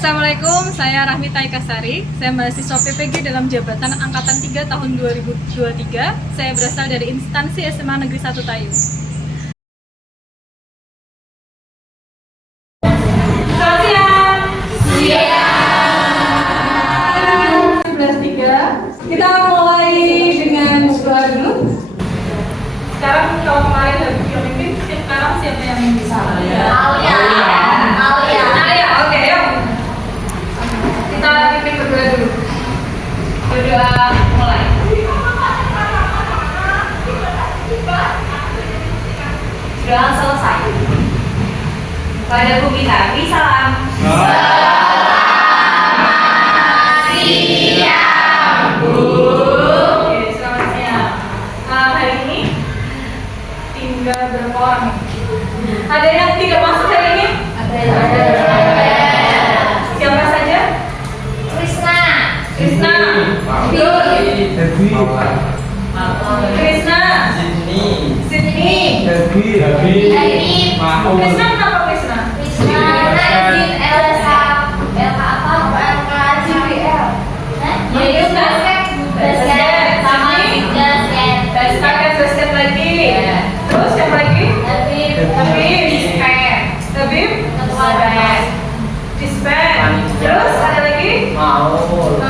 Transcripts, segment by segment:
Assalamualaikum, saya Rahmi Taikasari. Saya mahasiswa PPG dalam jabatan Angkatan 3 tahun 2023. Saya berasal dari instansi SMA Negeri 1 Tayu. Selamat siang. Siang. 11.3. Kita mulai dengan doa dulu. Sekarang kalau kemarin habis pemimpin, sekarang siapa yang bisa? Alia. Oke, yuk. Kita pimpin berdoa dulu. Berdoa mulai. Doa selesai. Pada bumi kami salam. Oke, selamat siang. Hari ini tinggal berapa orang? Ada yang tidak masuk hari ini? Ada. Siapa saja? Krishna. Krishna. Sydney. Krishna kenapa Krishna? Basket lagi. Terus siapa lagi? Habib. Dispen. Terus ada lagi? Maul.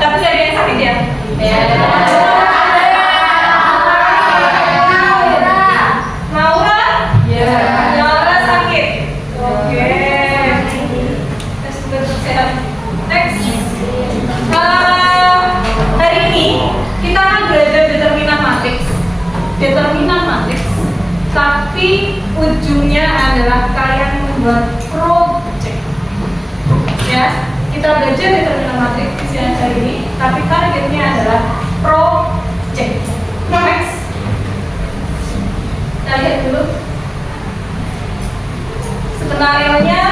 Tapi ada yang sakit ya? Laura sakit. Oke. Tes untuk sehat. Next. Hari ini kita akan belajar determinan matriks. Tapi ujungnya adalah kalian membuat project. Ya, kita belajar determinan matriks di siang hari ini, tapi targetnya adalah project. Next. Kita lihat dulu skenario-nya.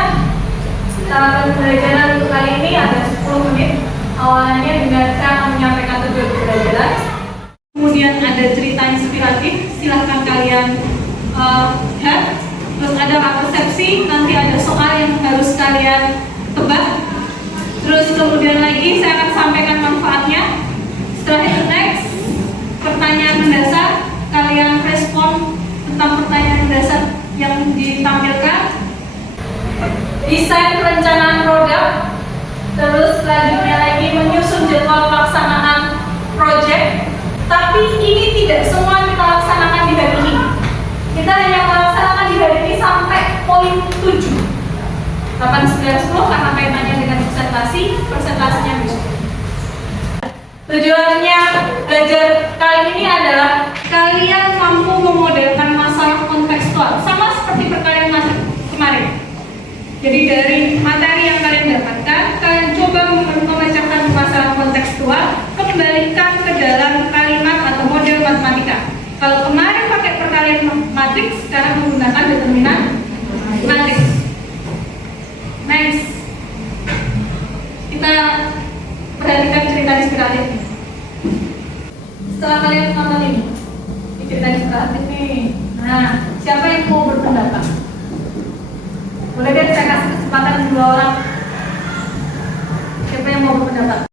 Tahapan pembelajaran untuk kali ini ada 10 menit. Awalnya dengan saya akan menyampaikan tujuan pembelajaran. Kemudian ada cerita inspiratif, silahkan kalian lihat. Terus ada persepsi, nanti ada soal yang harus kalian tebak. Terus kemudian lagi saya akan sampaikan manfaatnya. Setelah itu next, pertanyaan mendasar, kalian respon tentang pertanyaan mendasar yang ditampilkan. Desain perencanaan produk. Terus selanjutnya lagi menyusun jadwal pelaksanaan project. Tapi ini tidak semua kita laksanakan di hari ini. Kita hanya melaksanakan di hari ini sampai poin 7 8, 9, 10 karena kaitannya dengan presentasinya besok. Tujuannya belajar kali ini adalah kalian mampu memodelkan masalah kontekstual sama seperti perkalian kemarin. Jadi dari materi yang kalian dapatkan, kalian coba memecahkan masalah kontekstual, kembalikan ke dalam kalimat atau model matematika. Kalau kemarin pakai perkalian matriks, sekarang menggunakan determinan matriks. Next, kita perhatikan cerita inspiratif. Setelah kalian nonton ini cerita inspiratif nih. Nah, siapa yang mau berpendapat? Boleh deh saya kasih kesempatan 2 orang. Siapa yang mau berpendapat?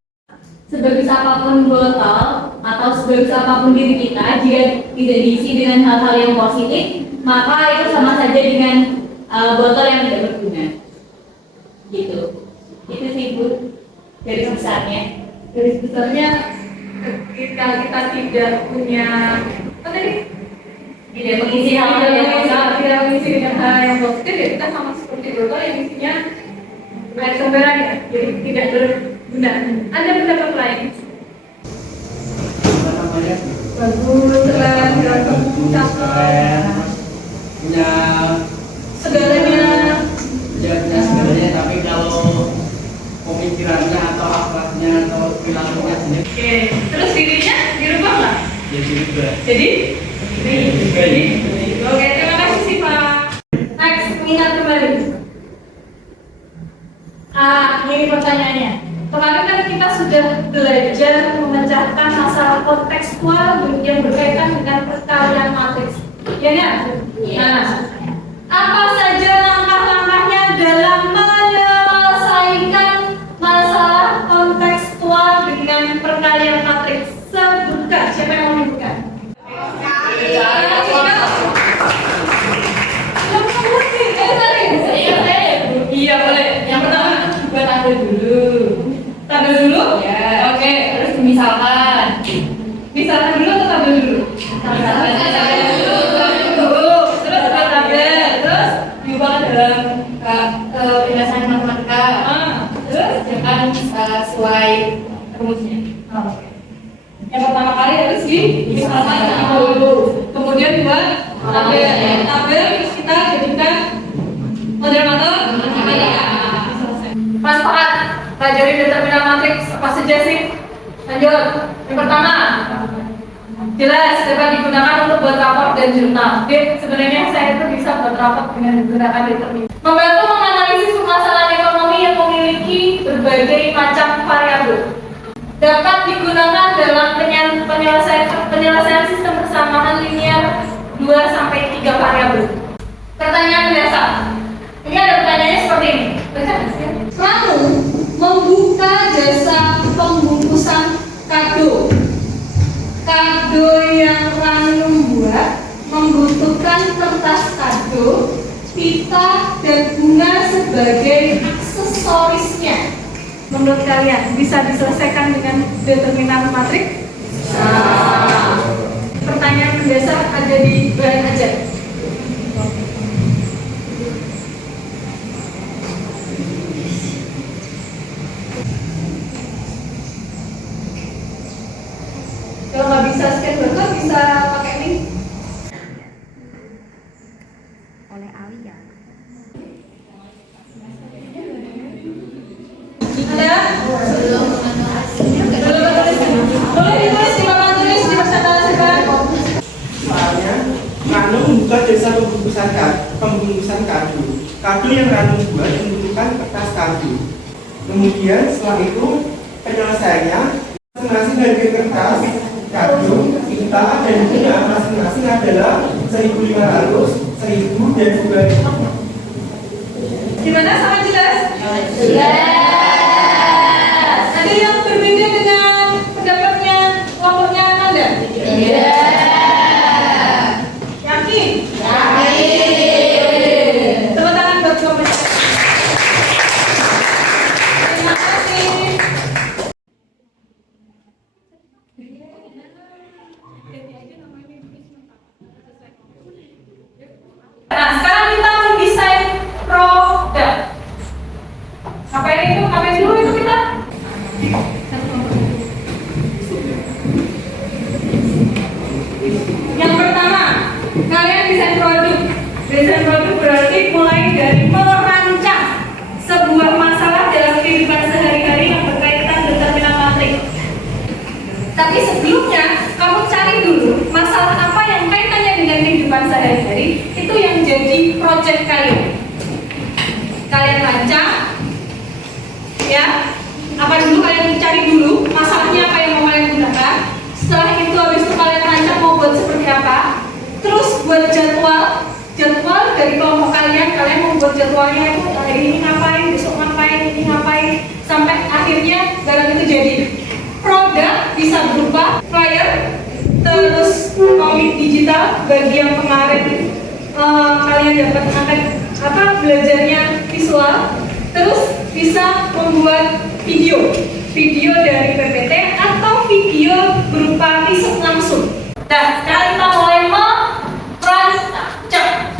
Sebagus apapun botol atau sebagus apapun diri kita, jika tidak diisi dengan hal-hal yang positif, maka itu sama saja dengan botol yang tidak berguna. Gitu. Itu sih Bu, garis besarnya. Garis besarnya kita tidak punya apa tadi? Tidak mengisi hal-hal yang positif. Tidak mengisi dengan hal yang positif, ya kita sama seperti botol yang isinya air sembarang ya, jadi tidak berguna. Ada pendapat lain? Bagus, keren, punya segalanya. punya segalanya, tapi kalau pemikirannya atau akhlaknya atau perilakunya sendiri. Oke, terus dirinya dirubah nggak? Jadi Jadi, oke, terima kasih sih Pak. Next, ingat kembali. Ini pertanyaannya. Kemarin kan kita sudah belajar memecahkan masalah kontekstual yang berkaitan dengan perkalian matriks. Ya, ya. Nah, apa saja langkah-langkahnya dalam menyelesaikan masalah kontekstual dengan perkalian matriks? Sebutkan, siapa yang mau menyebutkan? Iya boleh. Yang pertama Buat tanda dulu. tanda dulu. Ya. Oke. Terus misalkan. Misalkan dulu atau tabel dulu? Tanda dulu. Terus buat tabel. Terus diubah dalam penjelasan matematika. terus Jangan sesuai rumusnya. yang pertama kali harus misalkan dulu. Kemudian buat tabel. Tabel terus kita jadikan model matematika. Pas Pak, pelajari determinan matriks apa saja sih? Lanjut. Yang pertama, jelas dapat digunakan untuk buat rapor dan jurnal. Oke, sebenarnya saya itu bisa buat rapor dengan menggunakan determinan. Membantu menganalisis permasalahan ekonomi yang memiliki berbagai macam variabel. Dapat digunakan dalam penyelesaian sistem persamaan linear 2 sampai 3 variabel. Pertanyaan biasa. Ini ada pertanyaannya seperti ini. Baca nggak sih? Lalu membuka jasa pembungkusan kado. Kado yang Ranum buat membutuhkan kertas kado, pita, dan bunga sebagai aksesorisnya. Menurut kalian bisa diselesaikan dengan determinan matriks? Pertanyaan mendasar ada di bahan aja. Kalau nggak bisa scan barcode, bisa pakai link. Oleh Alia. Ada? Belum menulis. Boleh ditulis di papan tulis di presentasikan. Soalnya, Ranu membuka jasa pembungkusan kado. Kado yang Ranu buat membutuhkan kertas kado. Kemudian setelah itu penyelesaiannya masing-masing harga kertas kado, pita, dan bunga masing-masing adalah 1.500, 1.000, dan 2.000. Gimana, sama jelas? Jelas. Ada yang berbeda dengan pendapatnya kelompoknya Anda? Iya. Yakin? Yakin. Tepuk tangan buat kelompok. Terima kasih. Nah, sekarang kita mendesain produk. Ngapain dulu itu kita? Yang pertama, kalian desain produk. Desain produk berarti mulai dari merancang sebuah masalah dalam kehidupan sehari-hari yang berkaitan determinan matriks. Tapi sebelumnya, kamu cari dulu masalah apa yang kaitannya dengan kehidupan sehari-hari, itu yang jadi project kalian. Kalian rancang, ya. Apa dulu kalian cari dulu masalahnya apa yang mau kalian gunakan. Setelah itu habis itu kalian rancang mau buat seperti apa. Terus buat jadwal dari kelompok kalian mau buat jadwalnya itu hari ini ngapain, besok ngapain, ini ngapain, sampai akhirnya barang itu jadi. Produk bisa berupa flyer, terus komik digital bagi yang kemarin kalian dapat belajarnya visual, terus bisa membuat video dari PPT atau video berupa riset langsung. Nah, sekarang kita mulai merancang.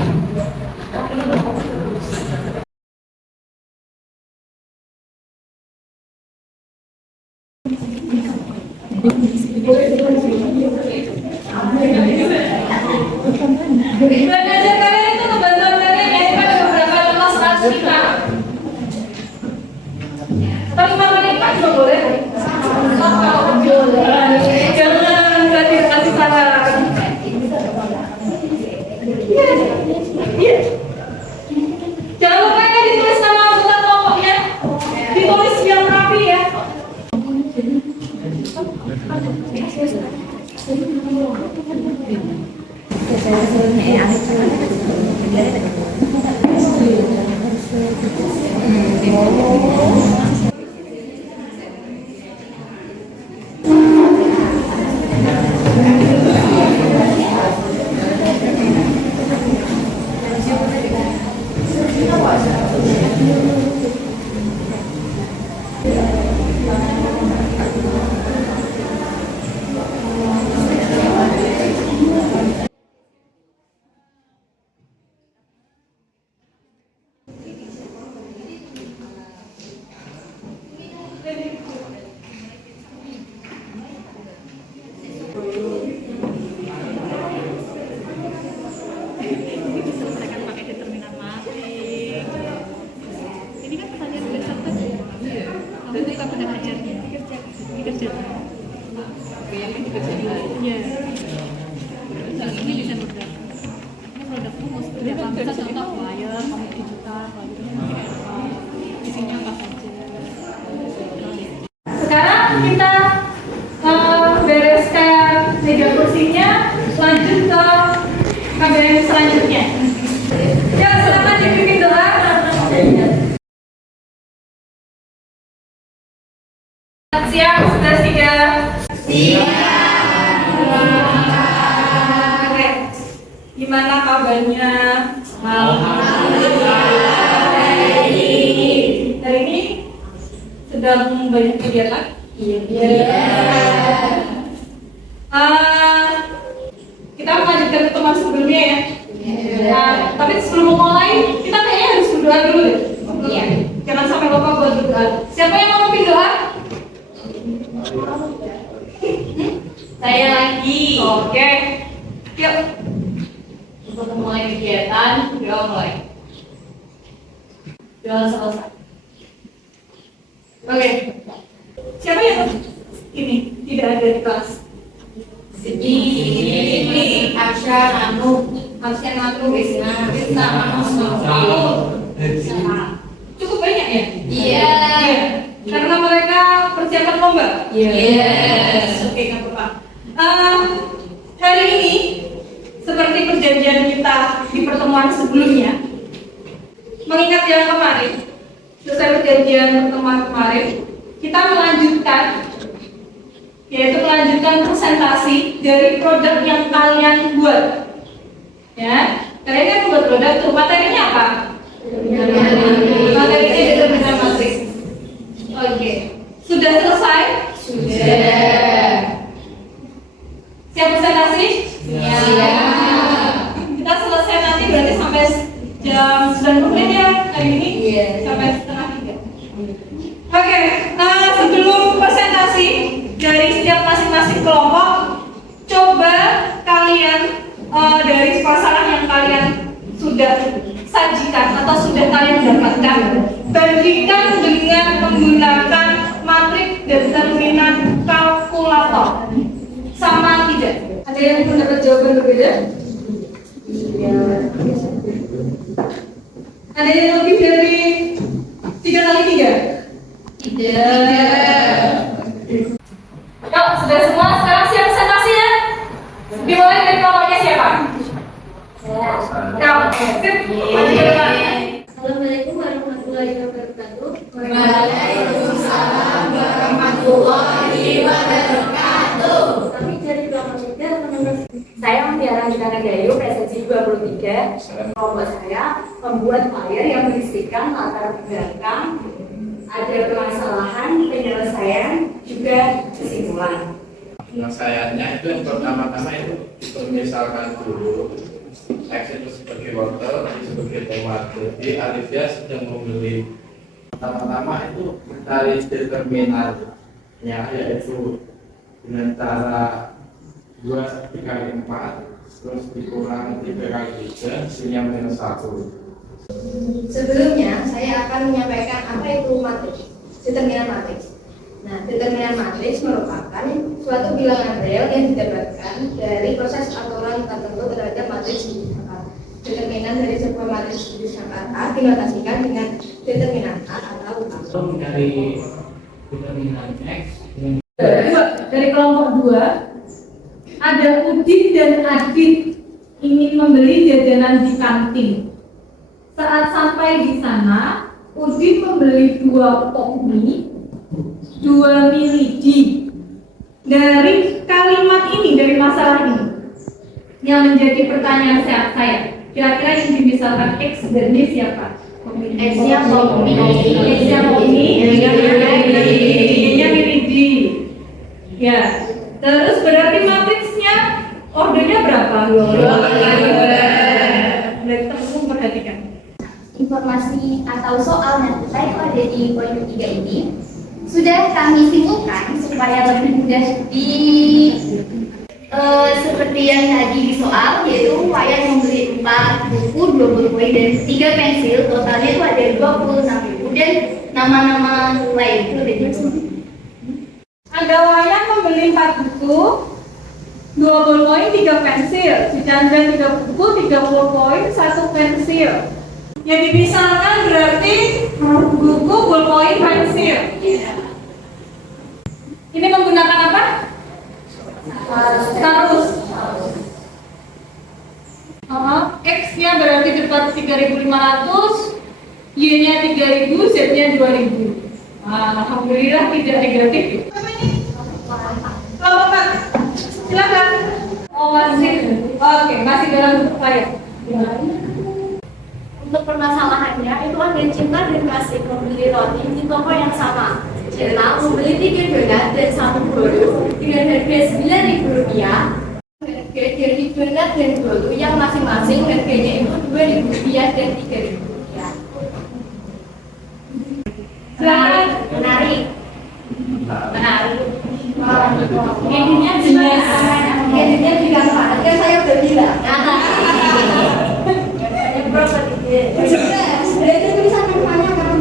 Belajar kalian itu kebantuan kalian daripada beberapa kelas kita. Tapi 5 menit Pak juga boleh. Jangan kasih saran. Iya. Jangan lupa ya ditulis nama anggota kelompoknya. Ditulis biar rapi ya. Diselesaikan pakai determinan matik. Ini kan pertanyaan besar kan? Iya. Kamu bukan pernah ajarnya. Dikerjakan. Iya. Yang ini bisa bergerak. Ini produkmu mau seperti apa? Bisa contoh flyer, kamu digital, flyernya apa? Isinya apa saja? Sekarang kita bereskan meja kursinya, lanjut ke KBM selanjutnya. Ya, silakan dipimpin doa. Siap, sudah siap. Oke. Gimana kabarnya? Hari ini sedang banyak kegiatan? Iya. Kita melanjutkan pertemuan sebelumnya ya. Tapi sebelum mulai, kita kayaknya harus berdoa dulu deh. Iya. Jangan sampai lupa buat berdoa. Siapa yang mau memimpin doa? Saya lagi. Oke. Yuk. Untuk memulai kegiatan, doa mulai. Doa selesai. Oke. Siapa yang ini tidak ada di kelas? Ini Arsya Nanu, Krisna, cukup banyak ya? Iya. Karena mereka persiapan lomba. Yes. Oke, nggak apa-apa. Hari ini seperti perjanjian kita di pertemuan sebelumnya, mengingat yang kemarin, selesai perjanjian pertemuan kemarin, kita melanjutkan, yaitu melanjutkan presentasi dari produk yang kalian buat. Ya, kalian kan buat produk tuh, materinya apa? Materinya determinan matriks. Oke, sudah selesai? Sudah. Siap presentasi? Siap. Kita selesai nanti berarti sampai jam 9 ya hari ini? Sampai setengah 3. Oke, sebelum presentasi dari setiap masing-masing kelompok, coba kalian dari pasangan yang kalian sudah sajikan atau sudah kalian dapatkan, bandingkan dengan menggunakan matrik determinan kalkulator. Sama tidak? Ada yang mendapat jawaban berbeda? Iya. Ada yang lebih dari 3 kali 3? Tidak. Yuk, sudah semua. Sekarang siap presentasi ya? Dimulai dari kelompoknya siapa? Kamu. Assalamualaikum warahmatullahi wabarakatuh. Waalaikumsalam warahmatullahi wabarakatuh. Kami dari kelompok 3, teman-teman. Saya Mutiara Gitana Gayu, presensi 23. Kelompok saya membuat flyer yang berisikan latar belakang, ada permasalahan, penyelesaian, juga kesimpulan. Penyelesaiannya itu yang pertama-tama itu misalkan dulu X itu sebagai wortel, Y sebagai tomat. Jadi Alifia sedang membeli. Pertama-tama itu mencari determinannya, yaitu dengan cara 2 dikali 4 terus dikurangi 3 kali 3 hasilnya minus 1. Sebelumnya saya akan menyampaikan apa itu matriks, determinan matriks. Nah, determinan matriks merupakan suatu bilangan real yang didapatkan dari proses aturan tertentu terhadap matriks disangka. Determinan dari sebuah matriks disangka A dinotasikan dengan determinan A atau A. Mencari determinan X Dari kelompok 2 ada Udin dan Adit ingin membeli jajanan di kantin. Saat sampai di sana, Udin membeli 2 pok mie, 2 miliji. Dari kalimat ini, dari masalah ini, yang menjadi pertanyaan saya, kira-kira yang dimisalkan X dan Y siapa? X-nya pok mie. X-nya pok mie, Y-nya miliji. Ya, terus berarti matriksnya ordernya berapa? Dari teman-teman perhatikan. Informasi atau soal yang kita itu ada di poin 3 ini sudah kami simpulkan supaya lebih mudah seperti yang tadi di soal, yaitu Wayan membeli 4 buku, 20 poin dan 3 pensil, totalnya itu ada 26.000 dan nama-nama lain itu ada di sini. Ada Wayan membeli 4 buku, 20 poin, 3 pensil. Si Chandra 3 buku, 30 poin, 1 pensil. Yang dimisalkan berarti buku, ballpoint, pensil. Ini menggunakan apa? Tarus. X-nya berarti dapat 3.500, Y-nya 3.000, Z-nya 2.000. Alhamdulillah tidak negatif. Kelompok 4, silakan. Oh masih, oke, masih dalam bentuk file. Untuk permasalahannya itu ada Cinta dan Kasih membeli roti di toko yang sama. Cinta membeli 3 donat dan 1 bolu dengan harga Rp9.000. Harga dari donat dan bolu yang masing-masing harganya itu Rp2.000 dan Rp3.000. Silakan. Menarik. Intinya jelas. Intinya juga kan saya udah bilang. Sudah itu tulisan namanya kan.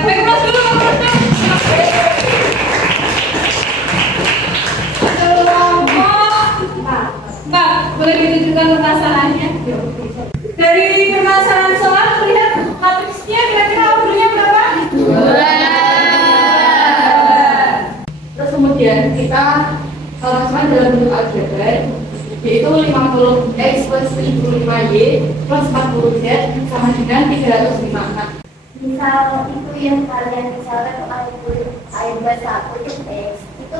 Background dulu, Mbak, boleh ditunjukkan permasalahannya? Dari permasalahan soal, lihat matriksnya kira-kira ordernya berapa? 2. Terus kemudian kita masukkan dalam bentuk aljabar, yaitu 50x plus 55y plus 40z sama dengan 356. Misal itu yang kalian misalkan air basa untuk X itu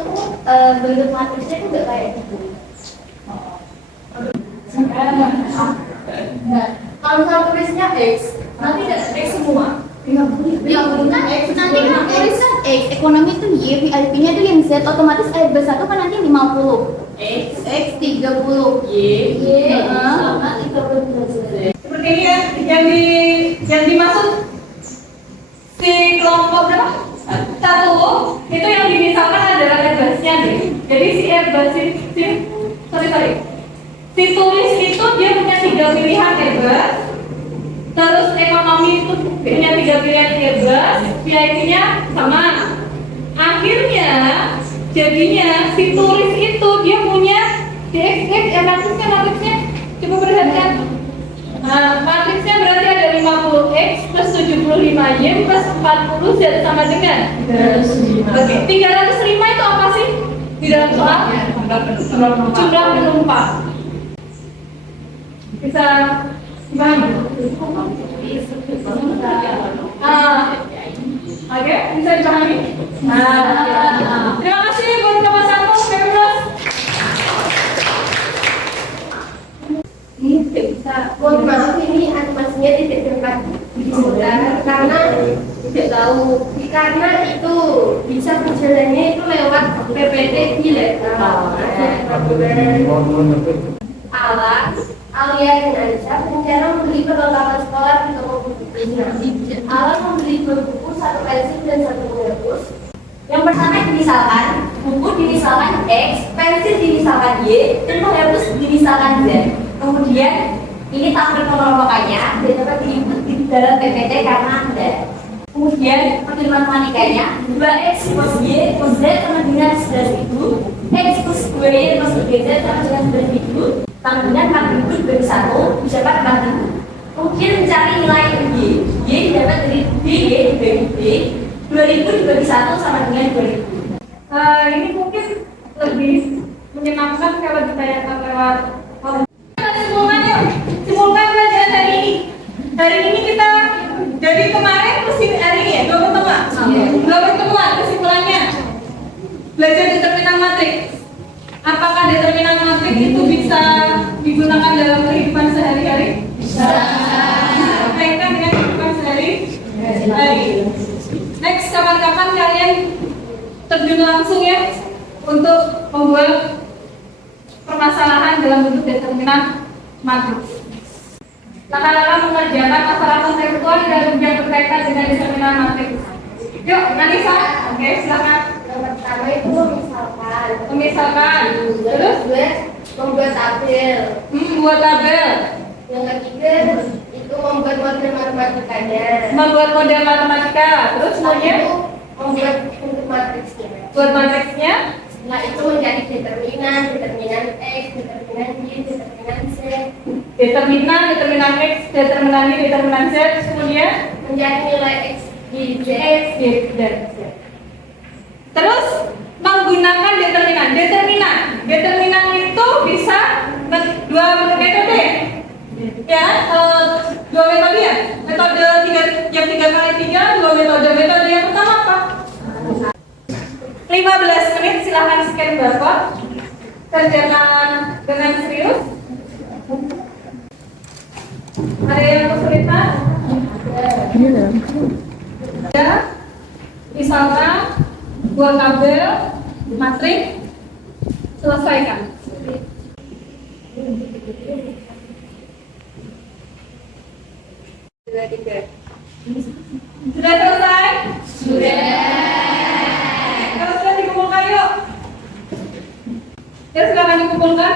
bentuk matriksnya itu nggak kayak gitu. Nah, kalau misal tulisnya x, nanti ada x semua. Kan X nanti kan tulisan X, ekonomi itu Y, VIP-nya itu yang Z, otomatis air basa itu kan nanti 50. X 30 Y sama 30. Seperti ini ya, yang dimaksud si kelompok berapa? 1 itu yang dimisalkan adalah airbusnya nih. Jadi si airbus si tulis itu dia punya 3 pilihan airbus. Terus ekonomi itu punya 3 pilihan airbus, VIP-nya sama. Akhirnya jadinya si tulis itu dia punya DXX matriksnya coba perhatikan. Nah, matriksnya berarti ada 50x plus 75y plus 40z sama dengan 305. 305 itu apa sih? Di dalam soal jumlah penumpang. Bisa dipahami? Oke, bisa dipahami? Terima kasih buat nomor 1, Februari. Ini tidak bisa. Mohon maaf ini animasinya tidak dapat disebar karena tidak tahu. Karena itu bisa berjalannya itu lewat PPT ilegal. Alia dan Aisyah berencana membeli perlengkapan sekolah di toko buku. Alia membeli 2 buku, 1 pensil dan 1 penghapus. Yang pertama dimisalkan, buku dimisalkan X, pensil dimisalkan Y, dan penghapus dimisalkan Z. Kemudian ini tabel pengelompokannya dan dapat diikut di dalam PPT karena ada. Kemudian tabel matematikanya 2x plus y plus z sama dengan 11.000, x plus 2y plus 3z sama dengan 11.000, sama dengan 4.000 dibagi 1 dapat 4.000. Kemudian mencari nilai y didapat dari b dibagi b, 2.000 dibagi 1 sama dengan 2.000. Ini mungkin lebih menyenangkan kalau ditanyakan lewat simulkan yuk, simulkan pelajaran hari ini. Hari ini kita dari kemarin terus hari ini ya, dua pertemuan kesimpulannya belajar determinan matriks. Apakah determinan matriks itu bisa digunakan dalam kehidupan sehari-hari? Bisa. Dikaitkan dengan kehidupan sehari-hari. Next, kapan-kapan kalian terjun langsung ya untuk membuat permasalahan dalam bentuk determinan matriks. Langkah-langkah mengerjakan masalah konseptual dan yang berkaitan dengan determinan matriks. Yuk, Nanisa. Oke, silakan. Yang pertama itu misalkan. Terus membuat tabel. Buat tabel. Yang ketiga itu membuat model matematikanya. Membuat model matematika. Terus semuanya Membuat bentuk matriksnya. buat matriksnya. Setelah itu menjadi determinan X, determinan Y, determinan Z, Determinan X, determinan Y, determinan Z. Kemudian menjadi nilai X, Y, Z. X, Y, dan Z. Terus menggunakan determinan. Determinan itu bisa dua metode. Ya, dua metode ya. Metode yang 3x3, dua metode. Metode yang pertama apa? 15 menit, silahkan scan barcode. Kerjakan dengan serius. Ada yang kesulitan? Ya. Misalkan buat tabel matriks, selesaikan. Sudah selesai? Sudah. Kalau sudah dikumpulkan yuk. Ya, silakan dikumpulkan.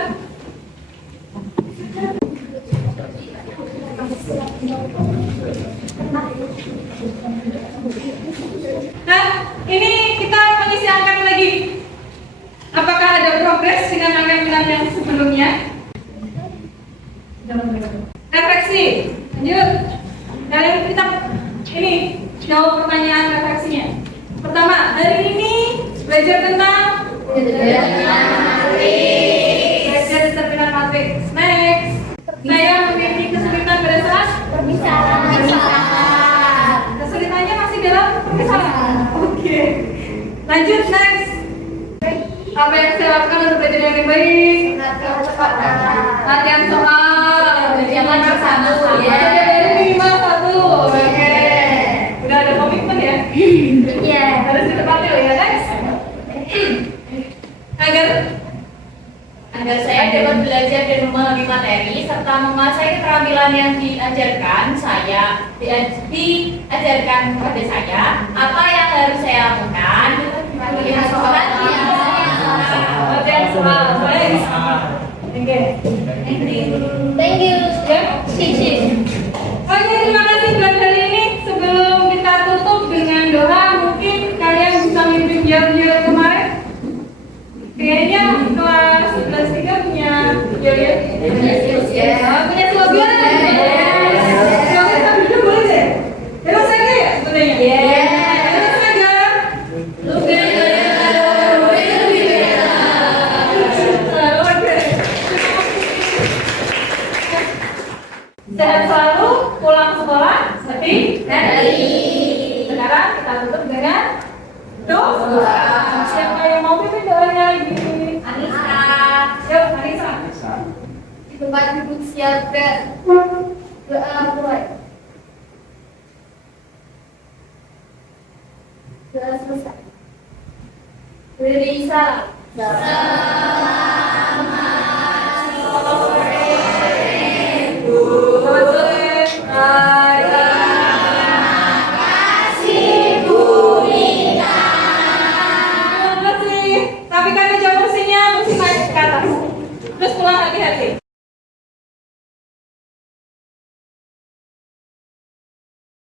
Nah, ini kita mengisi angka lagi. Apakah ada progres dengan angka yang sebelumnya? Refleksi. Lanjut. Kalian kita ini jawab pertanyaan refleksinya. Pertama, hari ini belajar tentang belajar determinan matriks. Next, saya memiliki kesulitan pada saat kesulitannya masih dalam permisalan. Oke. Lanjut, next. Apa yang saya lakukan untuk belajar yang lebih baik? Latihan soal. Jadi yang lanjut satu. Dari 5-1. Oke. Udah ada komitmen ya? Iya. Harus ditepati loh ya, next. Agar saya dapat belajar dan memahami materi serta menguasai keterampilan yang diajarkan diajarkan kepada saya, apa yang harus saya lakukan? Melihat soal. Latihan soal. Baik. Oke. Thank you. Ya. Oke, terima kasih buat hari ini. Sebelum kita tutup dengan doa, mungkin kalian bisa memimpin jawab-jawab kemarin. Kayaknya kelas 11 punya jawab. Punya slogan. Slogan tapi itu boleh deh. Terus aja ya sebenarnya. Terus aja. Oke. Sehat selalu, pulang sekolah seperti tadi. Sekarang kita tutup dengan doa. Siapa yang mau pimpin doanya lagi? Anissa. Yuk, Anissa. Di tempat duduk siaga. Doa mulai. Doa selesai. Beri salam.